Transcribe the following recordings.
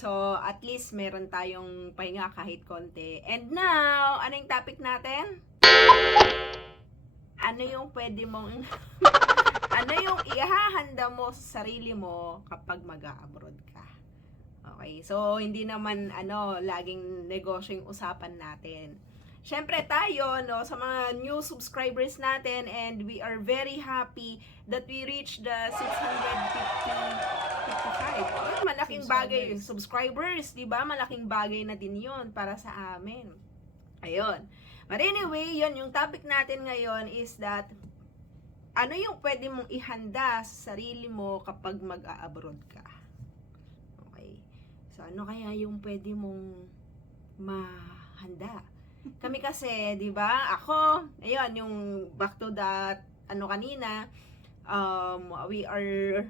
So, at least meron tayong pahinga kahit konti. And now, ano yung topic natin? Ano yung pwede mong ano yung ihahanda mo sa sarili mo kapag mag-a-abroad ka? Okay, so hindi naman laging negosyo yung usapan natin. Syempre tayo, no, sa mga new subscribers natin, and we are very happy that we reached the 655. Malaking bagay, subscribers, di ba? Malaking bagay na din yun para sa amin. Ayun. But anyway, yun, yung topic natin ngayon is that ano yung pwede mong ihanda sa sarili mo kapag mag-a-abroad ka? Okay. So, ano kaya yung pwede mong mahanda? Kami kasi, di ba, ako, ayun, yung back to that, kanina, we are,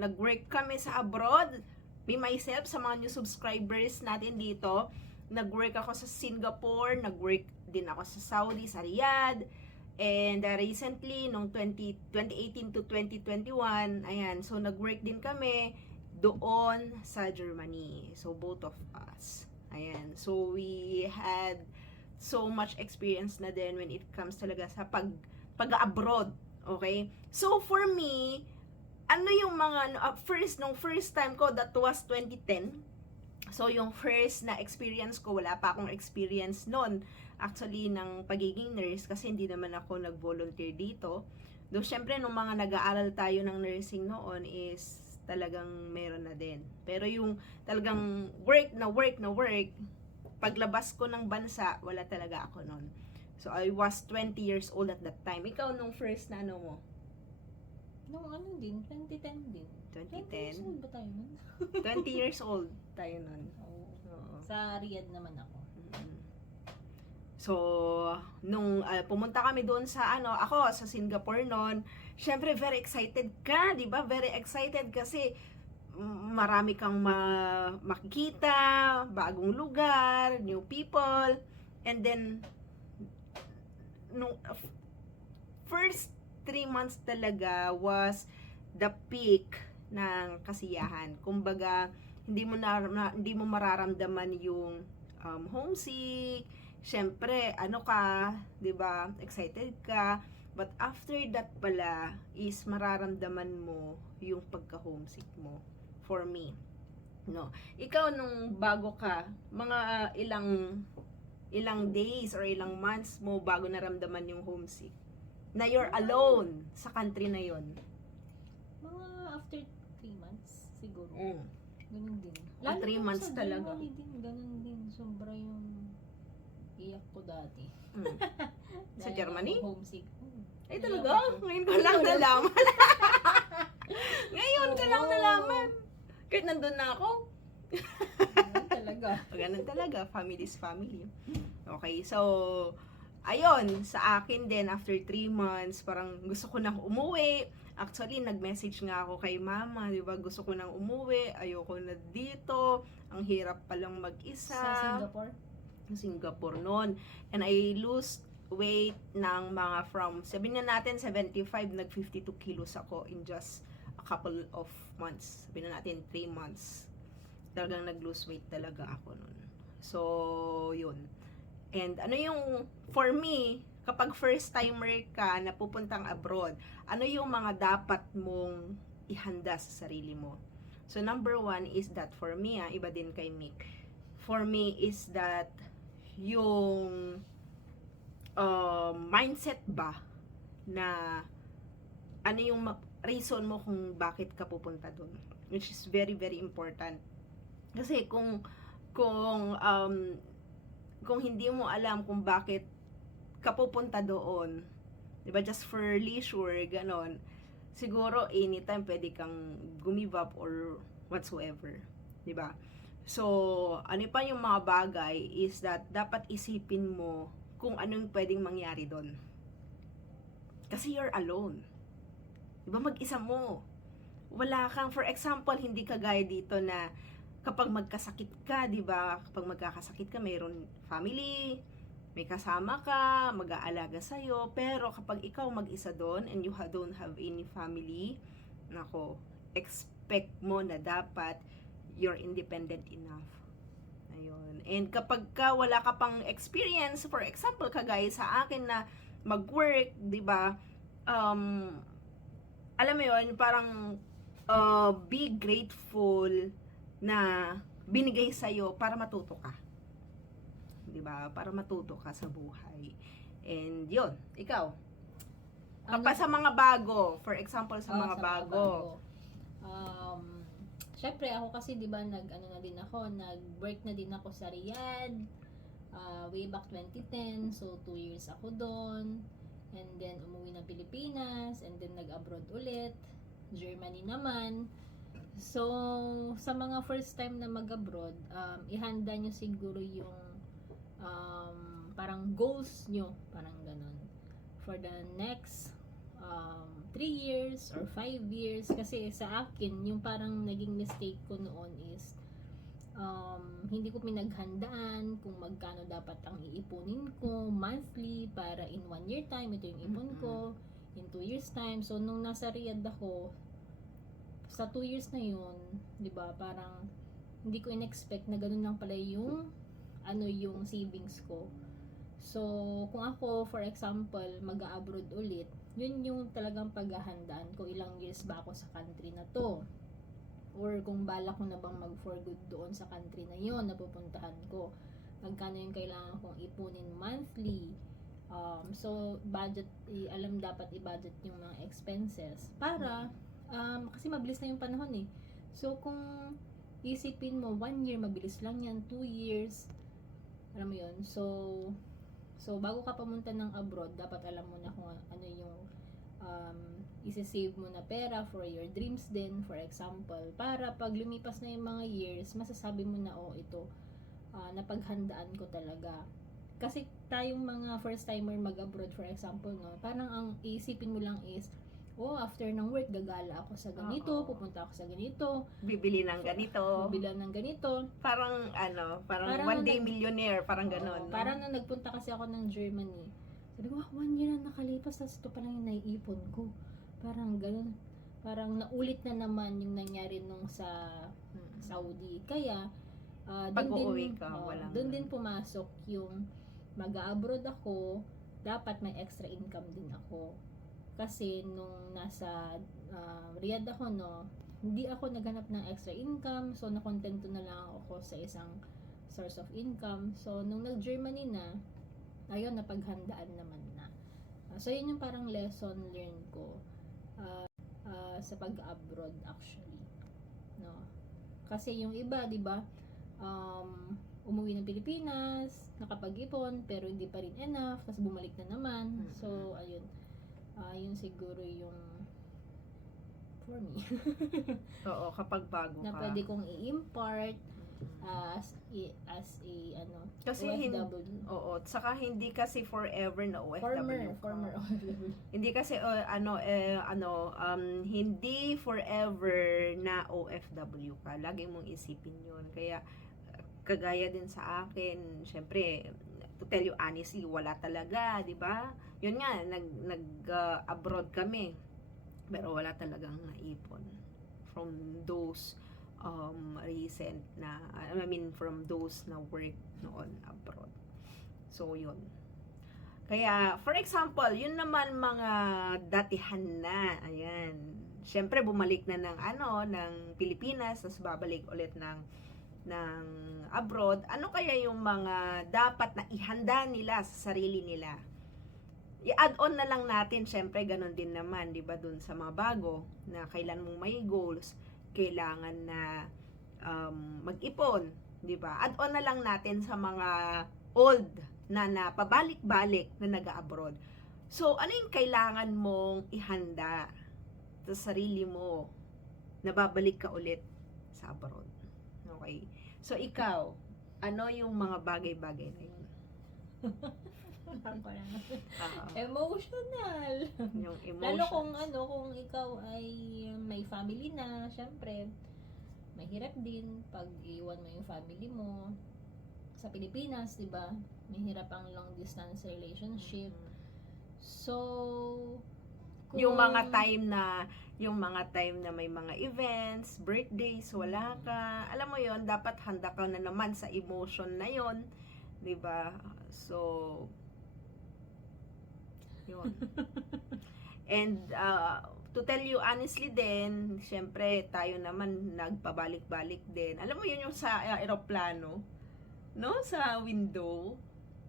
nag-work kami sa abroad, me myself, sa mga new subscribers natin dito, nag-work ako sa Singapore, nag-work din ako sa Saudi, sa Riyadh, and recently, nung 2018 to 2021, ayan, so nag-work din kami doon sa Germany. So, both of us. Ayan. So, we had so much experience na din when it comes talaga sa pag-abroad. Okay? So, for me, ano yung mga, nung first time ko, that was 2010. So, yung first na experience ko, wala pa akong experience noon, actually, ng pagiging nurse, kasi hindi naman ako nag-volunteer dito. Though, syempre, nung mga nag-aaral tayo ng nursing noon is talagang meron na din. Pero yung talagang work, paglabas ko ng bansa, wala talaga ako noon. So, I was 20 years old at that time. Ikaw, nung first na mo? Nung din, 2010 din. 20 years 2010? old ba tayo nun? 20 years old tayo noon. Oo. Sa Riyadh naman ako. So, nung pumunta kami doon sa ako sa Singapore noon, syempre very excited ka, 'di ba? Very excited kasi marami kang makikita, bagong lugar, new people, and then nung first 3 months talaga was the peak ng kasiyahan. Kumbaga, hindi mo mararamdaman yung homesick. Siyempre, ka, 'di ba? Excited ka. But after that pala is mararamdaman mo yung pagka-homesick mo. For me. No. Ikaw nung bago ka, mga ilang days or ilang months mo bago naramdaman yung homesick? Na you're alone sa country na yon. Mga after 3 months siguro. Ganun din. 3 months talaga. Germany din, ganun din. Sobra yung iyak ko dati. Sa Germany? Homesick. Ay talaga? Ngayon ko lang nalaman. Ngayon ko lang nalaman. Kahit nandun na ako. Talaga. Ganun talaga. Family is family. Okay, so ayun, sa akin din, after 3 months, parang gusto ko nang umuwi. Actually, nag-message nga ako kay mama, di ba? Gusto ko nang umuwi, ayoko na dito, ang hirap palang mag-isa. Sa Singapore? Singapore noon. And I lose weight ng mga sabihin na natin 75, nag 52 kilos ako in just a couple of months. Sabihin na natin 3 months. Talagang nag-lose weight talaga ako noon. So, yun. And for me, kapag first timer ka na pupuntang abroad, ano yung mga dapat mong ihanda sa sarili mo? So, number 1 is that for me, iba din kay Mick. For me is that yung mindset ba na ano yung reason mo kung bakit ka pupunta doon, which is very very important. Kasi kung hindi mo alam kung bakit ka pupunta doon, 'di ba, just for leisure, ganon, siguro anytime pwede kang gumive up or whatsoever, 'di ba? So, ano pa yung mga bagay is that dapat isipin mo kung anong pwedeng mangyari doon. Kasi you're alone. Diba, mag-isa mo. Wala kang, for example, hindi kagaya dito na kapag magkasakit ka, diba, kapag magkakasakit ka, mayroon family, may kasama ka, mag-aalaga sa'yo, pero kapag ikaw mag-isa doon and you don't have any family, nako, expect mo na dapat you're independent enough. Ayun. And kapag wala ka pang experience, for example, kagaya sa akin na mag-work, 'di ba? Alam mo 'yon, parang be grateful na binigay sa para matuto ka. 'Di ba? Para matuto ka sa buhay. And 'yon, ikaw. Kapag sa mga bago, for example, sa mga bago. Syempre ako kasi 'di ba nag-work na din ako sa Riyadh way back 2010, so 2 years ako doon, and then umuwi ng Pilipinas, and then nag-abroad ulit, Germany naman. So sa mga first time na mag-abroad, ihanda nyo siguro yung parang goals nyo, parang ganun, for the next 3 years or 5 years. Kasi sa akin, yung parang naging mistake ko noon is hindi ko pinaghandaan kung magkano dapat ang iipunin ko monthly para in 1 year time, ito yung ipon ko, in 2 years time. So nung nasa Riyadh ako, sa 2 years na yun, di ba, parang hindi ko in-expect na ganun lang pala yung yung savings ko. So kung ako, for example, mag-abroad ulit, yun yung talagang paghahandaan ko, ilang years ba ako sa country na to, or kung balak ko na bang mag for good doon sa country na yon na pupuntahan ko, magkano yung kailangan kong ipunin monthly. So budget, dapat i-budget yung mga expenses para kasi mabilis na yung panahon eh. So kung isipin mo 1 year, mabilis lang yan, 2 years, alam mo yun. So bago ka pumunta ng abroad, dapat alam mo na kung ano yung isi-save mo na pera for your dreams din, for example, para pag lumipas na yung mga years, masasabi mo na, ito, napaghandaan ko talaga. Kasi tayong mga first timer mag-abroad, for example, no, parang ang isipin mo lang is, after ng work, gagala ako sa ganito, pupunta ako sa ganito, bibili ng ganito, parang parang one day millionaire, parang ganon. Parang nung nagpunta kasi ako ng Germany, sabi ko, 1 year na nakalipas, tapos ito pa lang yung naiipon ko. Parang ganun. Parang naulit na naman yung nangyari nung sa Saudi. Kaya, doon din pumasok yung mag-abroad ako, dapat may extra income din ako. Kasi nung nasa Riyadh ako, hindi ako naghanap ng extra income, so nakontento na lang ako sa isang source of income. So nung nag-Germany na, ayun, napaghandaan naman na. So yun yung parang lesson learned ko sa pag-abroad actually, no. Kasi yung iba, 'di ba, umuwi ng Pilipinas, nakapag-ipon pero hindi pa rin enough, tapos bumalik na naman. So ayun, yun siguro yung for me. Oo, kapag bago na ka, pwede kong i-impart as a kasi OFW. Saka hindi kasi forever na OFW former ka. OFW. Hindi kasi hindi forever na OFW ka. Lagi mong isipin 'yun. Kaya kagaya din sa akin, syempre, to tell you honestly, wala talaga, 'di ba? 'Yun nga, abroad kami. Pero wala talagang naipon from those recent na, from those na work noon abroad. So yun. Kaya for example, yun naman mga datihan na, ayan, syempre bumalik na ng Pilipinas, tapos babalik ulit ng abroad. Ano kaya yung mga dapat na ihanda nila sa sarili nila? I-add on na lang natin, syempre ganun din naman, 'di ba, dun sa mga bago na kailan mong may goals, kailangan na mag-ipon, 'di ba? Add on na lang natin sa mga old na pabalik-balik na nag-abroad. So, ano yung kailangan mong ihanda sa sarili mo na babalik ka ulit sa abroad? Okay. So, ikaw, ano yung mga bagay-bagay na yun? Emotional. Yung emotions. Lalo kung ikaw ay may family na, syempre, mahirap din pag iwan mo yung family mo. Sa Pilipinas, 'di ba? Mahirap ang long distance relationship. So, yung mga time na may mga events, birthdays, wala ka. Alam mo yon, dapat handa ka na naman sa emotion na yon, 'di ba? So yun. And to tell you honestly din, syempre tayo naman nagpabalik-balik din. Alam mo yun yung sa aeroplano, no? Sa window.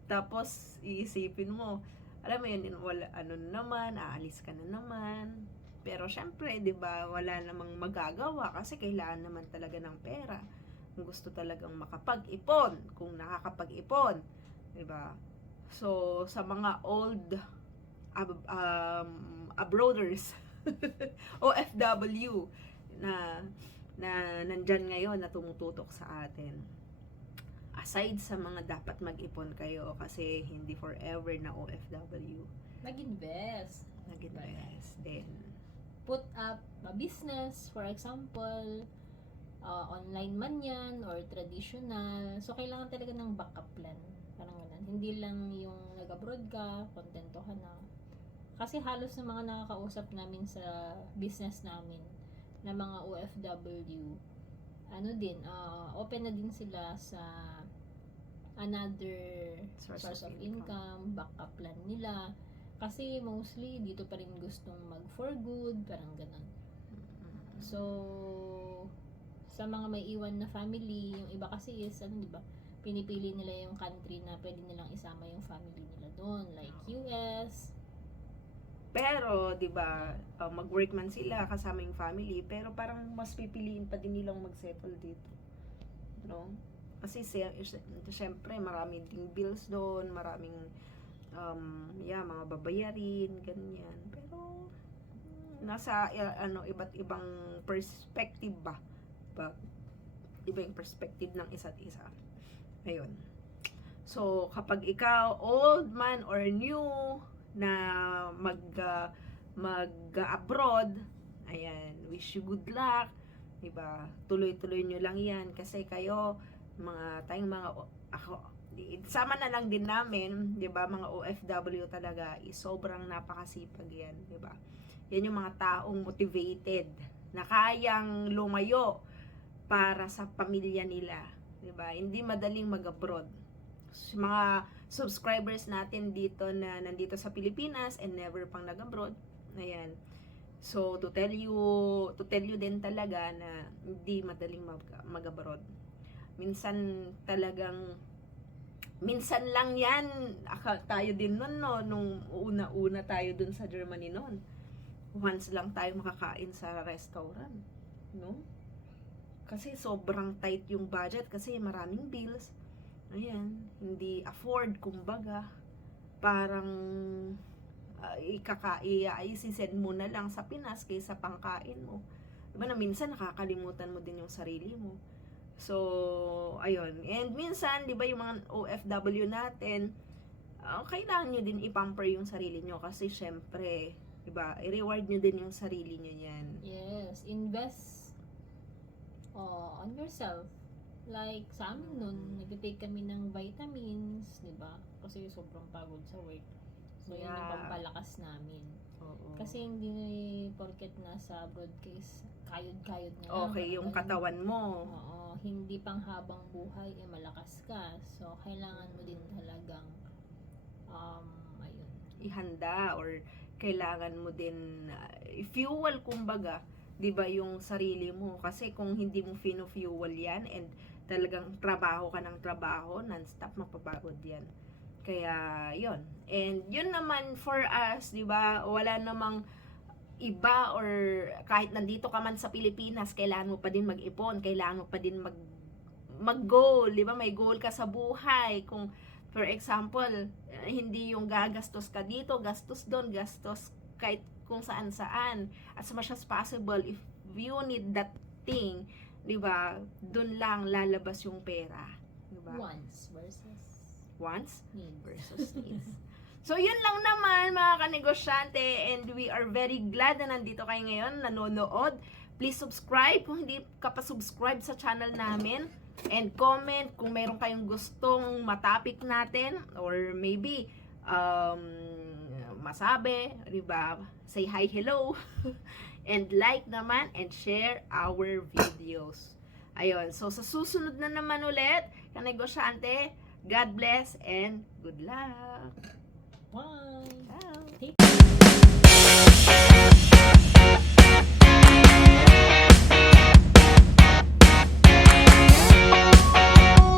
Tapos iisipin mo, alam mo yun, wala, ano na naman, aalis ka na naman. Pero syempre, 'di ba, wala namang magagawa kasi kailangan naman talaga ng pera. Kung gusto talagang makapag-ipon, kung nakakapag-ipon, 'di ba? So, sa mga old abroaders, OFW na nandyan ngayon na tumututok sa atin. Aside sa mga dapat mag-ipon kayo kasi hindi forever na OFW. Mag-invest. Nag-invest din. Put up a business, for example, online man yan, or traditional. So, kailangan talaga ng backup plan. Parang ganun. Hindi lang yung nag-abroad ka, kontento ka na. Kasi halos ng mga nakakausap namin sa business namin, na mga OFW, ano din, open na din sila sa another source of income, backup plan nila. Kasi mostly, dito pa rin gustong mag for good, parang ganun. So, sa mga may iwan na family, yung iba kasi is, ano, diba, pinipili nila yung country na pwede nilang isama yung family nila doon, like US. Pero, 'di ba, mag-work man sila kasama yung family, pero parang mas pipiliin pa din nilang mag-settle dito. No? Kasi syempre marami ding bills doon, maraming mga babayarin, ganyan. Pero nasa iba't ibang perspective ba? Iba yung perspective ng isa't isa. Ayun. So, kapag ikaw, old man or new, na mag-abroad, ayan, wish you good luck, diba? Tuloy-tuloy nyo lang yan, kasi kayo, sama na lang din namin, diba, mga OFW talaga, sobrang napakasipag yan, diba? Yan yung mga taong motivated, na kayang lumayo para sa pamilya nila, diba? Hindi madaling mag-abroad. Mga subscribers natin dito na nandito sa Pilipinas and never pang nag-abroad, ayan. So, to tell you din talaga na hindi madaling mag-abroad. Minsan lang yan, tayo din nun, no, nung una-una tayo dun sa Germany nun. Once lang tayo makakain sa restaurant, no? Kasi sobrang tight yung budget kasi maraming bills. Ayan, hindi afford, kumbaga. Parang isisend mo na lang sa Pinas kaysa pangkain mo. Diba na minsan nakakalimutan mo din yung sarili mo. So, ayun. And minsan, di ba yung mga OFW natin, kailangan nyo din ipamper yung sarili nyo kasi syempre, di ba, i-reward nyo din yung sarili nyo yan. Yes, invest on yourself. Like, sa amin nun, nag-take kami ng vitamins, di ba? Kasi sobrang pagod sa work. So, yun yung pampalakas namin. Oo. Kasi hindi porket nasa broadcast, kayod-kayod na lang. Okay, yung katawan mo. Oo, hindi pang habang buhay, malakas ka. So, kailangan mo din talagang, ayun. Ihanda or kailangan mo din, fuel, kumbaga, di ba, yung sarili mo. Kasi kung hindi mo fino-fuel yan and talagang trabaho ka ng trabaho, non-stop, mapapagod yan. Kaya, yun. And yun naman for us, di ba, wala namang iba or kahit nandito ka man sa Pilipinas, kailangan mo pa din mag-ipon, kailangan mo pa din mag-goal, di ba, may goal ka sa buhay. Kung, for example, hindi yung gagastos ka dito, gastos doon, gastos kahit kung saan-saan. As much as possible, if you need that thing, di ba, dun lang lalabas yung pera. Di ba? Wants versus needs. So, yun lang naman mga kanegosyante, and we are very glad na nandito kayo ngayon, nanonood. Please subscribe kung hindi ka pa subscribe sa channel namin, and comment kung meron kayong gustong matapik natin, or maybe masabi, di ba? Say hi, hello. And like naman and share our videos. Ayun. So, sa susunod na naman ulit, kanegosyante, God bless and good luck. Bye!